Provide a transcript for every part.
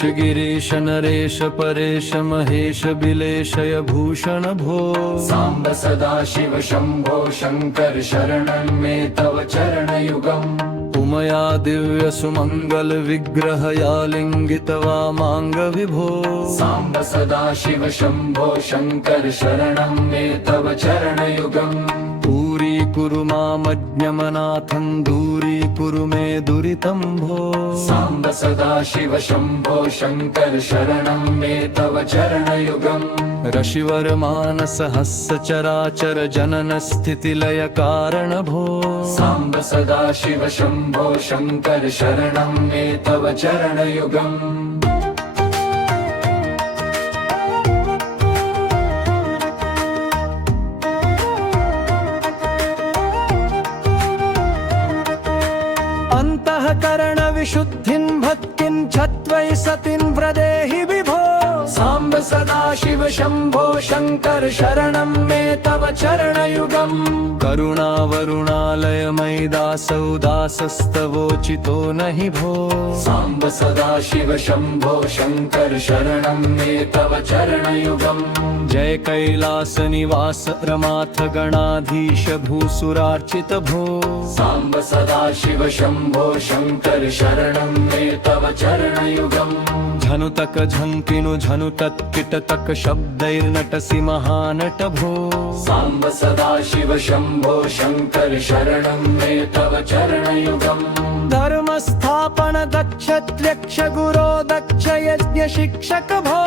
ईश गिरीश नरेश परेश महेश बिलेशय भूषण भो साम्ब सदा शिव शम्भो शङ्कर शरणं मे तव चरणयुगम् उमया दिव्य सुमंगल विग्रह या लिंगित वामांग विभो साम्ब सदा शिव शम्भो शङ्कर शरणं मे तव चरणयुगम् पूरी कुरु मामज्ञमनाथं दूरी कुरु मे दुरितं भो साम्ब सदा शिव शम्भो शङ्कर शरणं मे तव चरणयुगम् ऋषिवर मानस हस्य चराचर जनन स्थिति लय कारण भो साम्ब सदा शिव शम्भो शङ्कर शरणं मे तव चरणयुगम् अंतःकरण विशुद्धिं भक्तिं छत्वै सतिं व्रदेहि विभो साम्ब सदा शिव शम्भो शङ्कर शरणं मे तव चरणयुगम् करुणावरुणालय मयि दासौ दासस्तवोचितो नहि भो साम्ब सदा शिव शम्भो शङ्कर शरणं मे तव चरणयुगम् जय कैलास निवास रमाथ गणाधीश भूसुरार्चित भो साम्ब सदा शिव शम्भो शङ्कर शरणं मे तव चरणयुगम् झनुतक झंकिनु झनुतत् किटतक शब्दैर्नटसि महानट भो साम्ब सदा शिव शम्भो शङ्कर शरणं मे तव चरणयुगम् धर्म स्थापन दक्ष गुरो दक्ष यज्ञ शिक्षक भो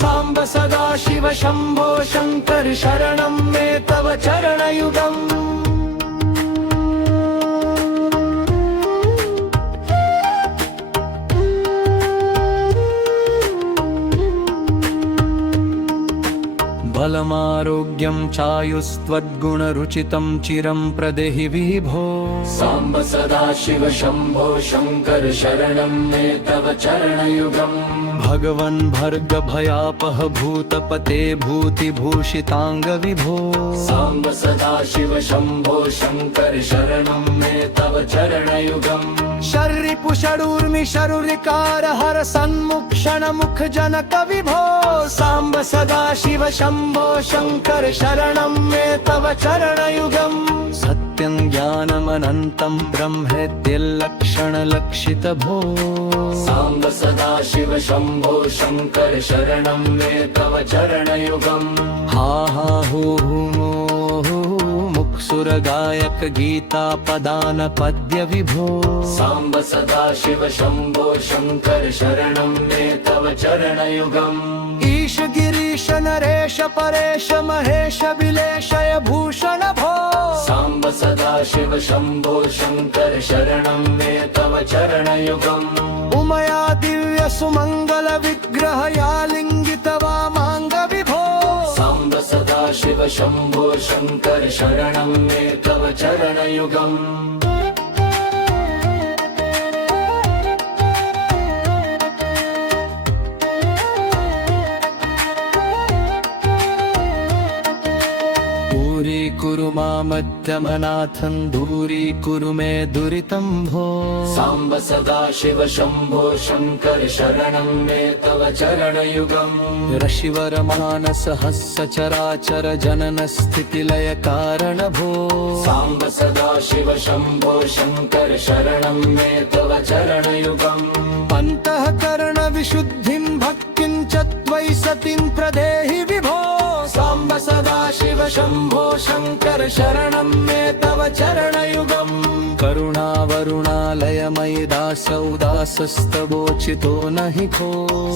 साम्ब सदा शिव शम्भो शङ्कर शरणं मे तव चरणयुगम् बलमारोग्यं चायुस्त्वद्गुणरुचितं चिरं प्रदेहि विभो साम्ब सदा शिव शम्भो शङ्कर शरणं मे तव चरणयुगम् भगवन् भर्ग भयापह भूतपते भूतिभूषितांग विभो साम्ब सदा शिव शम्भो शङ्कर शरणं मे तव चरणयुगम् शर्रिपुषडूर्मि शरुरिकार हर सन्मुख क्षणमुख जनक विभो साम्ब सदा शिव शम्भो शङ्कर शरणं मे तव चरणयुगम् सत्यं ज्ञानमनन्तं ब्रह्मेत्यल्लक्षणलक्षित भो साम्ब सदा शिव शम्भो शङ्कर शरणं मे तव चरणयुगम् हा हा हू हू मुक्सुर गायक गीता पदान पद्य विभो साम्ब सदा शिव शम्भो शङ्कर शरणं मे तव चरणयुगम् ईश गिरीश नरेश परेश महेश बिलेशय भूषण भो साम्ब सदा शिव शम्भो शङ्कर शरणं मे तव चरणयुगम् उमया दिव्य सुमंगल विग्रह या लिंगित वामांग विभो साम्ब सदा शिव शम्भो शङ्कर शरणं मे तव चरणयुगम् कुरु मामध्यमनाथं दूरी कुरु मे दुरितं भो साम्ब सदा शिव शम्भो शङ्कर शरणं मे तव चरणयुगम् ऋषिवर मानस हस्य चराचर जनन स्थिति लय कारण भो साम्ब सदा शिव शम्भो शङ्कर शरणं मे तव चरणयुगम् अंतःकरण विशुद्धिं भक्तिं च त्वयि सतिं प्रदेहि विभो साम्ब सदा शिव शम्भो शङ्कर शरणं मे तव चरणयुगम् करुणावरुणालय मयि दासौ दासस्तवोचितो नहि भो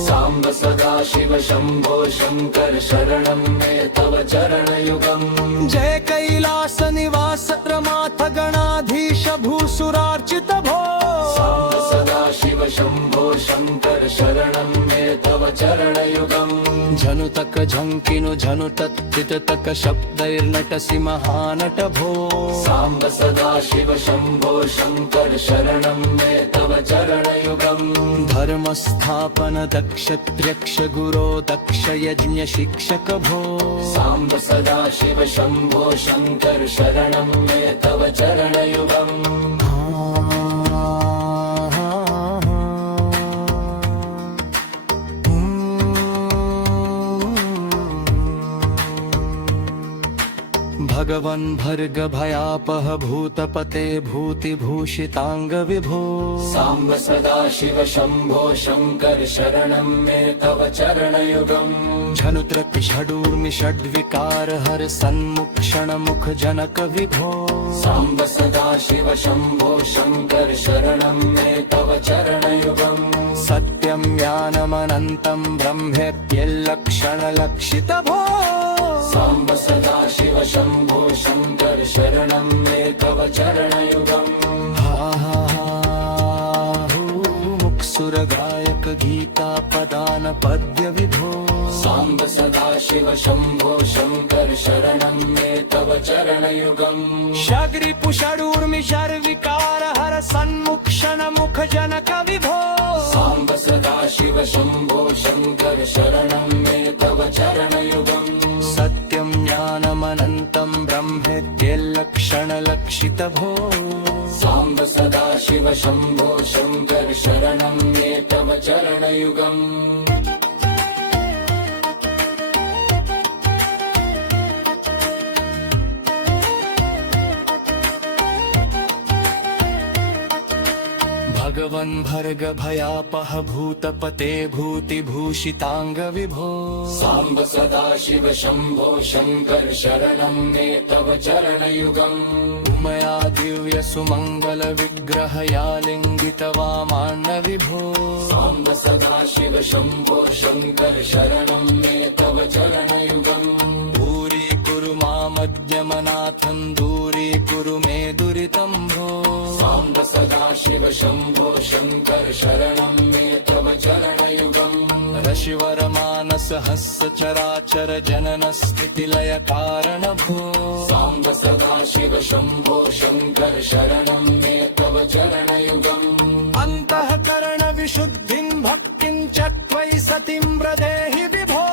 साम्ब सदा शिव शम्भो शङ्कर शरणं मे तव चरणयुगम् जय कैलास निवास रमाथ गणाधीश भूसुरार्चित भो साम्ब सदा शिव शम्भो शङ्कर शरणं मे तव चरणयुगम् झनुतक झंकिनु झनुतत् किटतक शब्दैर्नटसि महानट भो साम्ब सदा शिव शम्भो शङ्कर शरणं मे तव चरणयुगम् धर्म स्थापन दक्ष गुरो दक्ष यज्ञ शिक्षक भो साम्ब सदा शिव शम्भो शङ्कर शरणं मे तव चरणयुगम् भगवन् भर्ग भयापह भूतपते भूतिभूषिताङ्ग विभो साम्ब सदा शिव शम्भो शङ्कर शरणं मे तव चरणयुगम् झनुत्रपि षडूर्मि षड्विकार हर सन्मुख क्षणमुख जनक विभो साम्ब सदा शिव शम्भो शङ्कर शरणं मे तव चरणयुगम् सत्यं ज्ञानमनन्तं ब्रह्मेत्यल्लक्षणलक्षित भो साम्ब सदा शिव शम्भो शङ्कर शरणं मे तव चरणयुगम् मुक्सुरगायक गीता पदान पद्य विभो साम्ब सदा शिव शम्भो शङ्कर शरणं मे तव चरणयुगम् शग्रिपु षडूर्मि षड्विकार हर सन्मुख क्षणमुख जनक विभो साम्ब सदा शिव शम्भो शङ्कर शरणं मे तव चरणयुगम् सत्यं ज्ञानमनन्तं ब्रह्मेत्यल्लक्षणलक्षित भो साम्ब सदा शिव शम्भो शङ्कर शरणं मे तव चरणयुगम् भगवन् भर्ग भयापह भूतपते भूतिभूषिताङ्ग विभो साम्ब सदा शिव शम्भो शङ्कर शरणं मे तव चरणयुगम् मया दिव्य सुमङ्गल विग्रहया लिङ्गित वामान्न विभो साम्ब सदा शिव शम्भो शङ्कर शरणं मे तव चरणयुगम् दूरी कुरु मामद्यमनाथं दूरी कुरु मे दुरितं भो साम्ब सदा शिव शम्भो शङ्कर शरणं मे तव चरणयुगम् रशिवर मानस हस्य चराचर जनन स्थितिलय कारण भो साम्ब सदा शिव शम्भो शङ्कर शरणं मे तव चरणयुगम् अन्तःकरण विशुद्धिं भक्तिं च त्वयि सतिं व्रदेहि विभो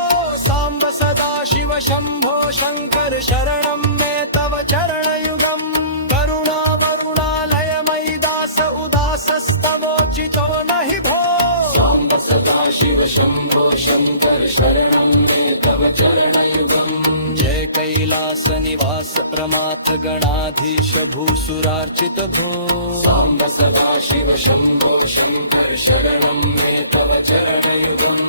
साम्ब सदा शिव शम्भो शङ्कर शरणं मे तव चरणयुगम् करुणा वरुणालयमयि दास उदासस्तवोचितो न हि भो साम्ब सदा शिव शम्भो शङ्कर शरणं मे तव चरणयुगम् जय कैलास निवास प्रमाथ गणाधीश भूसुरार्चित भो साम्ब सदा शिव शम्भो शङ्कर शरणं मे तव चरणयुगम्